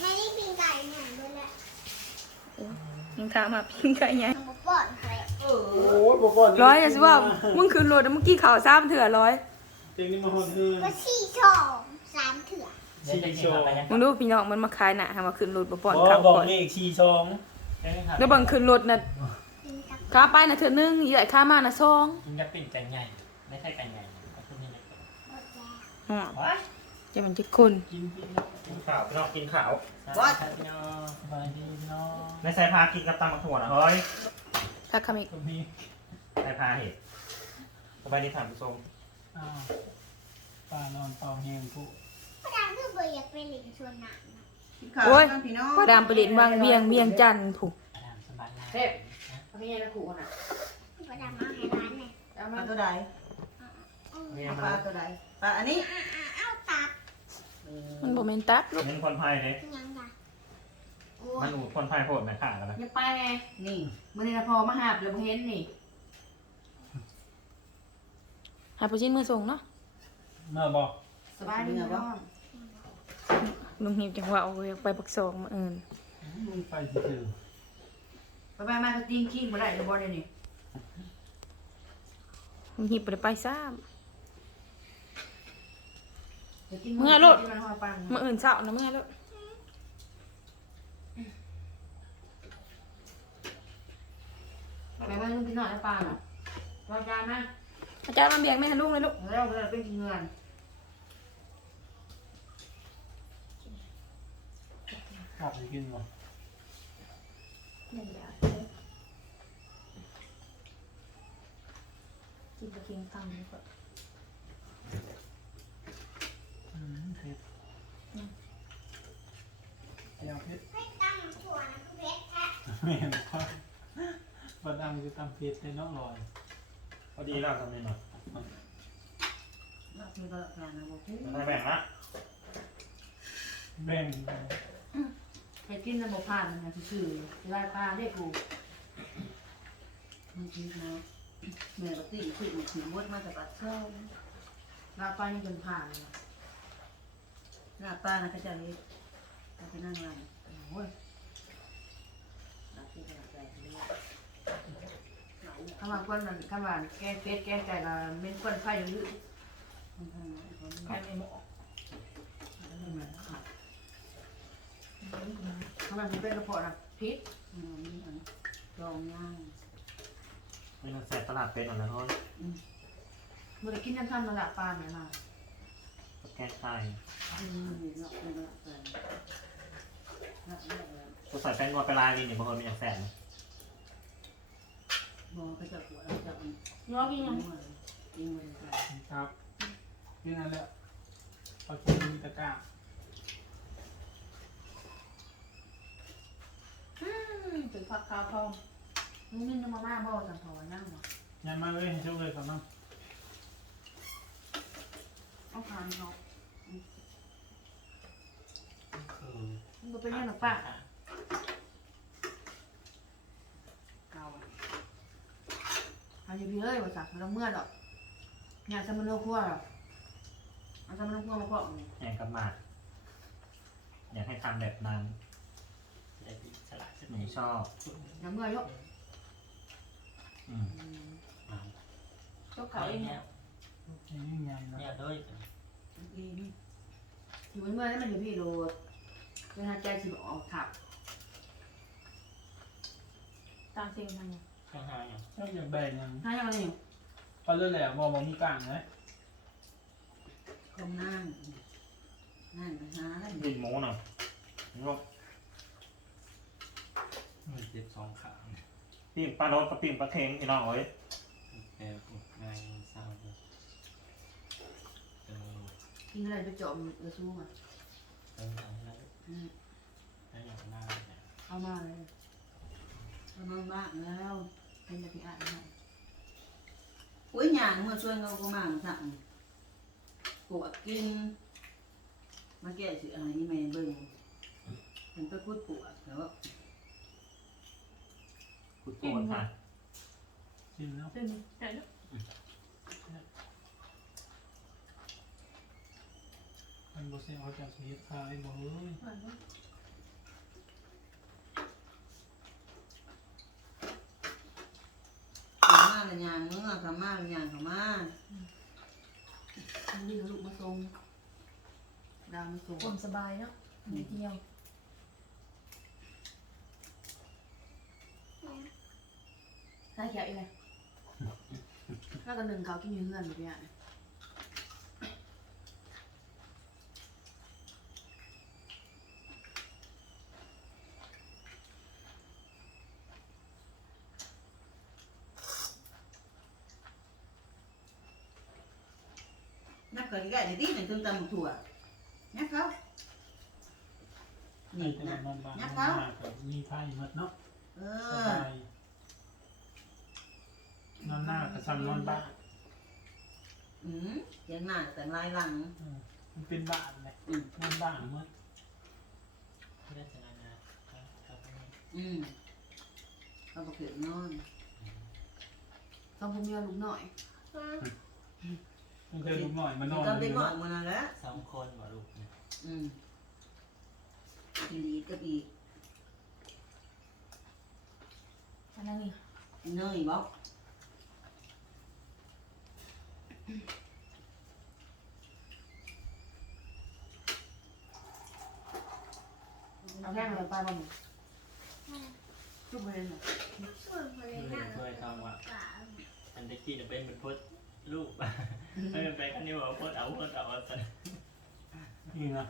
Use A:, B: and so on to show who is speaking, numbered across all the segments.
A: ไม่ได้ปีนไก่หนึ่งด้วยแหละ
B: มึงถามหาปิ้งไก่ไง
A: ทำมาป้อนใคร
C: เออ
D: โอ้ยบอกก่อน
B: ร้อยอะสิว่ามึงคืนรถเมื่อกี้ข่าวซ้ำเถื่อร้อย
D: เต็งนี่มาหอนคืน
A: ก็สี่สองสามเถื่อ
C: ชีโชว์
B: มึงดูพี่น้องมันมาขายหนะหามาขึ้นรถบ่ปอน
C: บอก
B: ข่าว
C: บอก
B: ก่อน
C: เลขชีชองได้ไหมครับ
B: แล้วบังขึ้นรถน่ะ
A: ปีนกับ
B: ขาไปน่ะเถื่อนึงใหญ่ขามาน่ะซอง
C: มันจะเป็นไก่ใหญ่ไม่ใช่ไก่ใหญ่ก็คือนี่แหละ
A: โบแจ
B: อ๋อ
C: ว้า
B: จะมันจะคน
D: กินกิน
C: กินข้าวพี่น้องกินข้าว
E: วัด
C: พี่น้องสบายดีพี่น้อง
E: ในสายพากินกับตำมะถั่วนะเฮ้ย
B: ถ้าคำอีก
D: คุณพี่
E: สายพาเห็ดสบายดีถามผู้ชม
D: อ้าวป้านอนเป่าแห้งผู้
A: พระดามคือเบอร์อยากไปเล่นชวนหนังนะ
B: โอ้ย
E: พี่น้อง
B: พอดามไปเล่นวางเวียงเวียงจันทน์ผูก
C: อาดามสบายดี
F: เทพทำยังไงนะขู่น่ะ
A: พระดามเอาให้ร้านเนี่ย
F: เอา
E: ป
F: มา
E: ลาตัวใด
A: เอา
E: เนี่ย
A: เอา
E: ปลาตัวใดปลาอันนี้
A: เอาตับ
B: มันบ่แม่นตับลูก
E: เน้นคนไพ่เลย
A: ยังไงโอ้
E: มันอูดคนไพ่โพดไหมขาดแล้วนะ
F: อย่าไปไง
E: นี่
F: มื่อนี้นะพอมาหาบแล้วบ่เห็นนี่
B: หาผู้ชิ้นมือส่งเนาะ
D: เมื่อบอก
F: สบายดีเนาะ
B: ลุงหิวจังหวะเอาไปปักซองมาเอิน
D: มึงไปซื่อ
F: ไปไปมาก็ติงขี้บ่ได้เลยบ่ได้นี่
B: ลุงหิวบ่ได้ไปซ้
F: ดี๋ยวกิน
B: เมื่อโลด
F: ที่มันหอปังำ
B: มื้ออื่นเช้านะมื้อลูก
F: ไปมาลุงกินหน่อยนะปลาน่ะรอจานนะ
B: อาจารย์มาเบียงแม่ให้ลุงเลยลูก
F: แล้วเราเป็นกินเงิน
D: กลับไปกินบ่
B: กินตะเกียงตำดีกว่า
D: อืม เผ็ดเดี๋ยวเผ็ด
A: ให้ตั้งถั่วนะคือเพชรแท้
D: แม่นครับบัดดังคือตำเผ็ดในน้องลอย
E: พอดีแล้วทำนี่หน่อยเราคือตลาดการนะบอกพี่มันให้แบ่งละ
D: แบ่ง
F: ไปกินน้ำบ่ผ่านนะคือๆลายปลาได้กู
E: มันกินนะแม่ปกติคือมันถือวดมาจากปัดเช่า
F: ลายปลานี่เป็นผ่าน
E: หน้าป้านะเขาจะเห็ดเขาไปนั่งรัน
F: โอ้ย
E: หน้าที่ตลาดใจเลย
F: ข้าวมันก้นนั่นข้าวมันแกงเป็ดแกงไก่ละเม็นก้นไฟอยู่
E: นทางนั้นคน
F: ๆไก่ไม่หมกข้าวมันเป็นกระเพาะนะพิษ
E: นี้อันจองย่าง
C: ไม่ต้องใส่ตลาดเป็นหรอกนะเฮ้ย
F: มันกินน้ำท่านมาละปลาเนี่ยมา
C: แกงไข่
E: อืมนี่เนาะเป็นตลาดใจละเอียดเลย
C: ก็ใส่แป้งงอไปลายนี่เนี่ยบางคนมีอย่างแสน
E: บอกเขาจะปวดเราจะมัน
F: น้องกินยัง
E: กินมันไป
D: ครับกินนั่นแหละพอกินมีตะกร้า
F: ถึงผักขาวทองมึงกินน้ำมาม่าบ่สันทอนั่งเนาะ
D: ยันมาเลยให้ช่วยเลยครับน้อง
F: เอาผ่านเขา
C: คือ
F: มัน เป็นยังหรอป้า
E: เก่าอะ
F: เอาอยู่พี่เอ้ยว่าสักเราเมื่อดอกงานสมโนครัวหรอกเอาสมโนครัวมาพอกนี่
C: แหงกับหมากอยากให้ทำแบบนั้นหนูชอบ
F: อย่าเมื่อยก
C: อืม
F: ยกเขาเองเนี่ย
D: ยิ่งใหญ่นะ
C: เนี่ยด้วย
E: ดีนี่
F: อยู่เมื่อยแล้วมันอยู่พี่โดด เป็นหายใจสิบออกขับ
B: ตามเสียงมันเนี่ย
C: ข้างหน้าเนี่ย
D: ถ้าอยากแบ่งยัง
F: ถ้ายังไงอยู่
D: พอเลื่อนแหละบอกบอกมีกลางไหม
E: คงนั่งนั่งไปหาแล้ว
C: ดินหมูหน่อยงก
G: มันเจ็บสองขา
C: ปิ้งปลาโรสกับปิ้งปลาเค็งพี่น้องเอ้ย
G: แกปวดง่ายเศร้าเลยเออ
F: กินอะไรไปจอมกระซู้อะ
G: เติมทำแล้ ว
F: อืม
G: แล้วอย่างหน้าเนี่ย
F: เอามาเลย
E: มันมากแล้วเป็นจะพี่อ่านให้อุ้ยหยางเมื่อช่วยเราก็มาสั่งปวดกิน มาแก้สิอะไรนี่แม่เบิ่งเห็นไปพูดปวดแต่ว่า
C: คุณโกนค่ะ
D: ชิมแล้ว
B: ซึ่งแต่ลูก
D: ไป มันบ่ เสียงเขาจะสิเฮ็ดขายบ่เฮ้ย
E: ขามาละยางเมื่อขามาละยางขามา
F: นี่ลูกมาส่งดาวมาส่ง
B: ความสบายเนาะไปเที่ยว
F: ใช่เขียวอีกเลยแล้วก็หนึ่งเขากินอยู่เพื่อนอยู่เนี่
E: นักเกิดแก่ดีๆหนึ่งตึ้งตำถั่วนักเขา
D: ใน
E: นี่
D: แต่ละ
E: นะ
D: นอนบ้าน
E: นัก
D: น
E: เขา
D: อนหน้าก็มีไผหมดเนาะ
E: เอ
D: ส
E: อบา
D: ยนอนหน้าก็ซ้ำนอนบ้าน
E: อืมเสียงหน้าแต่ลายหลัง
D: เออมันเป็นบ้านเลย
E: อืม
D: นอนบ้านหมด
G: เล่นจะนานๆครับครับ
E: อืมเขาบอกเกิดนอน
F: ต้องพูดเมียลูกหน่อย
D: มั นเคยลูกหน่อยมานอน
E: ตอนเด็ก
D: ยู่
E: ก่อน
D: เนาะ
E: มันนั่นแหละ
G: สองคนบ่ลูกเนี่ย
E: อืมกินดีก็อีก
B: อันนั้นนี่
E: เนยบอก
F: เอาแค่เลยไปบ้างลูกไปเลยหน่อย
A: ส่วนคน
G: เพื่
A: เลย
G: อน
A: นะ
G: ช่วยทำว่า
A: ป่า
G: อันเด็กที่จะเป็นเหมือนพด ลูกไม่เป็นไปกันนี่ว่าพดเอาพดเอาสัน
D: นี่นะ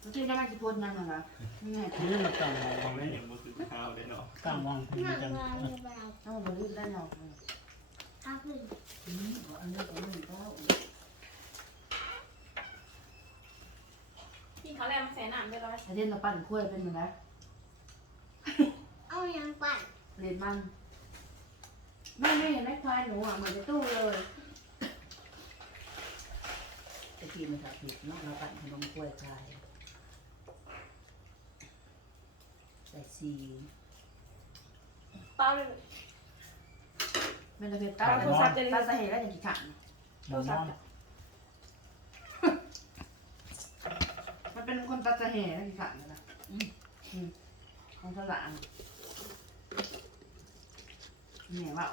F: แล้วที่ได้มาจะพูดนั่นเหรอนี่ไง
D: นี่มันตั้งวาง
G: ของ
D: ไว้
G: แม่ยังบ่คือข้าวเลยเนาะ
D: ตั้งวางที่
A: หนั
D: มัน
A: ง
D: จะ
A: ลายเลยเปล่า
F: เอามาดูได้หน่อย
A: เอาขึ้น
E: อืมเอาอันนี้ก็นึ่งก็
B: พี่เขาแลมแสนหนามไปร้อย
F: แต่เด่นเราปั่นขั้วเป็นเหมือนไร
A: เอายังปั่น
F: เรียนมัน ไม่ไม่เห็นไม่ควายหนูอะเหมือนในตู้เลย
E: ตะกี้มันถักผิดเนาะเราปั่นขนมกล้วยคายใส่ซี
B: เป้าเลย
F: มันจะเป็นตาตาสาเหตุแล้วอย่างกี่ขัน
D: หมูนอน
F: มันเป็นคนตาสาเหตุแล้วกี่ขันนะอืมของสลาง เหนียวอะ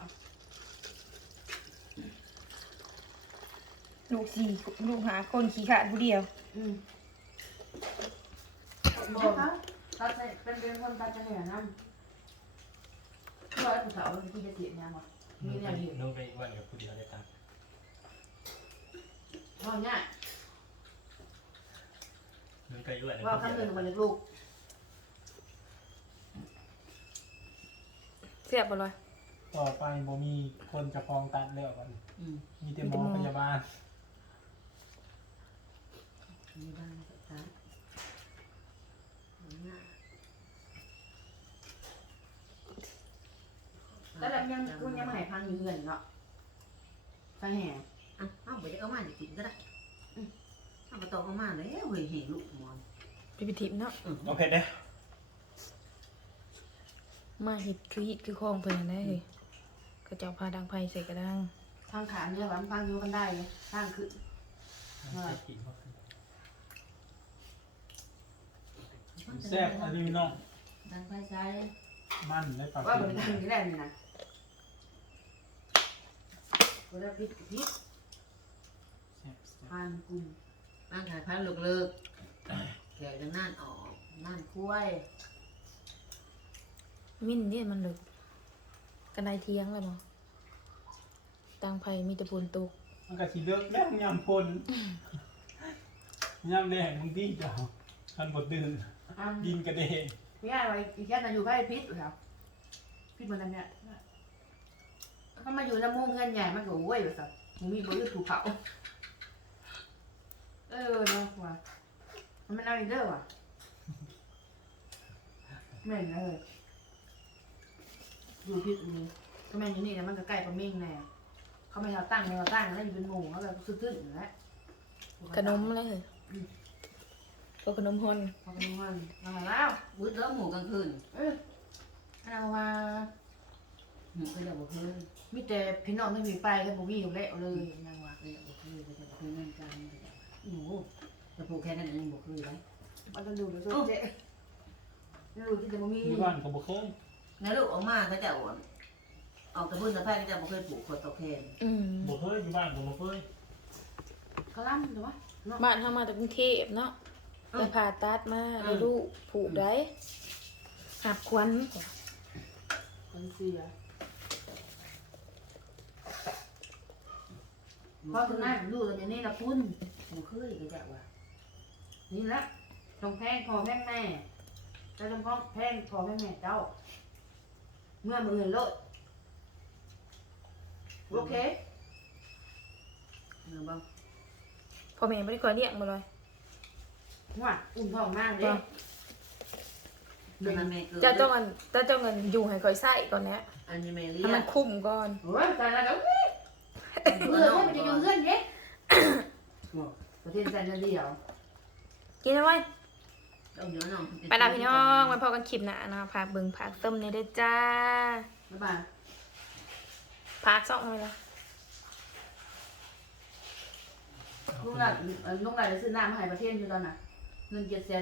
B: ลูกสี่ลูกหาคนขี้ขาดผู้เดียว
F: อืมบอกเขาตาสาเป็นเป็นคนตาสาเหตุนะร้อยผู้สาวที่จะเสียงยังวะ
G: นู
F: มี
G: ไป
F: แนวอยู่
G: นูไปวันกับผู้เดียวได้ตัง
F: ว่าง่าย
G: นูไปวันกับ
F: ว่า
G: ผู้
F: คำห
G: เดี
F: นึ่
G: ย
F: ง
G: ว
F: มันลูก
B: เสียบบ่ร้อย
D: ต่อไปบ่มีคนจะคลองตัดแล้วกัน
E: อืม
D: มีแต่หมอพยาบาล
E: มีบ้านก็ตัดหน้า
F: แล้วแบบยังคุณยังไม่หายพังอยู่เงินเนาะสาเหตุ
E: อะเอาไปเอามาจะกินก็ได้อืมเอาไปตอกเอามาเลยเฮ้ยเห็นลูกมอน
B: ไปไปทิพเนาะ
C: โอเคเด้
B: มาเห็ดคือหิดคือคลองเพิ่นนั่นได้เลย ก็จะเอาพาดังไฟใส่กระดัง
F: ทางขาเนี่ยว่าพังอยู่กันได้เลยทางขึ้น
G: ใส่กินก็คือ
D: แซ่บอันนี้น้อง
E: ดังไฟใช้
D: มันได้ปาก
F: ว่า
D: กิ
F: บ
D: น
F: ริการที่แรกนี่นะก็ได้พิษพิษ
D: แซ่บแซ่บ
F: ทานกลุ่ม
E: บ้านขายพันลูกเลิกแกจะน่านออกน่านคุ้ย
B: มิ้นเนี่ยมันเลย กันไดเทียงเลยบ่ตังไฟมีแต่ปูนตก
D: มันก็สิเลิกแล้วยามพลยามแดงบางทีเจ้าคันบ่ตื่น
F: อัน
D: ดินกระเดง
F: นี่อะไรอีกแค่นั้นอยู่ใกล้พิษอยู่แล้วพิษมันนั่นเนี่ยถ้ามาอยู่ในมุ้งเงินใหญ่มันก็โว้ยแบบมึงมีบริษัทถูกเขาเออเนาะว่ะมันเอาอีกเด้อว่ะแม่นเลย อยู่พิษนี่ก็แม่นอยู่นี่แล้วมันก็ใกล้ปะมิ่งแน่เขาไม่เอาตั้งไม่เอาตั้งแล้วอยู่เป็นหมู่แล้วแบบซื้อๆอยู่แล้ว
B: ขนมเลยเหรอก็ขนมฮอน
F: พอขนมมันมาแล้ว
E: บุ้ยเด้อหมูกลางคืน
F: เออเอาว่า
E: หมูก็จะบอกเฮ้ย
F: มีแต่พี่น้องไม่มีไปกันบ่มีอยู่แล้วเลยยังว่า
E: ก็จะบอกเฮ้ยก็จะบอกเฮ้ยนั่นกันโอ้โหจะปลูกแค่นั้นเองบอกคือไร
F: มันจะดูเดี๋ยวโซเจ๊ดูที่จะมามี
D: อยู่บ้านก็บ่เคย
E: ในลูกออกมาเขาจะเอาออกตะพื้นตะแพร่ก็จะบอกเคยปลูกคนตะแคง
B: อืม
D: บ่เคยอยู่บ้านก็บ่เคย
F: กระลำหรือวะ
B: บ้านเฮามาจากกรุงเทพเนาะไปผ่าตัดมาแล้วลูกผูกได้หับควัน
F: คนเสียพอคุณนายดูตอนนี้นะพุ่น
E: บอกเคยก็จะว่า
F: นี่ละตรงแพงพอแม่แม่เจ้าตรงแพงพอแม่แม่เจ้า เมื่อมือโลดโอเค
E: เงินบ้าง
B: พ่อแม่บ่ได้คอยเลี้ยงบ่เลย
F: ว่าอุ่นท้องมากเล
B: บ่
F: ย
E: อันนั้นแม่เกิด
B: จะต้องอันจะต้องเงินอยู่ให้คอยใส่ก่อนนะ
E: อันนี้แม่เลี้
B: ให้
E: ย
B: มั
E: ง
B: นคุ้มก่อน
F: โอ้ยตายแล้วเว้ยเมื่อมันจะอยู่เพื่อนเย้ประเทศใจนั่นเดียว
B: กินเอาไว้
E: ต้องเดี๋ยวน้อง
B: ไปลาพี่น้องไว้พอกันคลิปหน้านะพากเบิ่งพากเติมนี่เด้อจ้า
F: บ๊ายบาย
B: พากซ่องไปละ
F: ลุงหลานลุงหลานจะซื้อน้ำมาให้ประเทศอยู่ตอนน่ะเงินเจ็ดแสน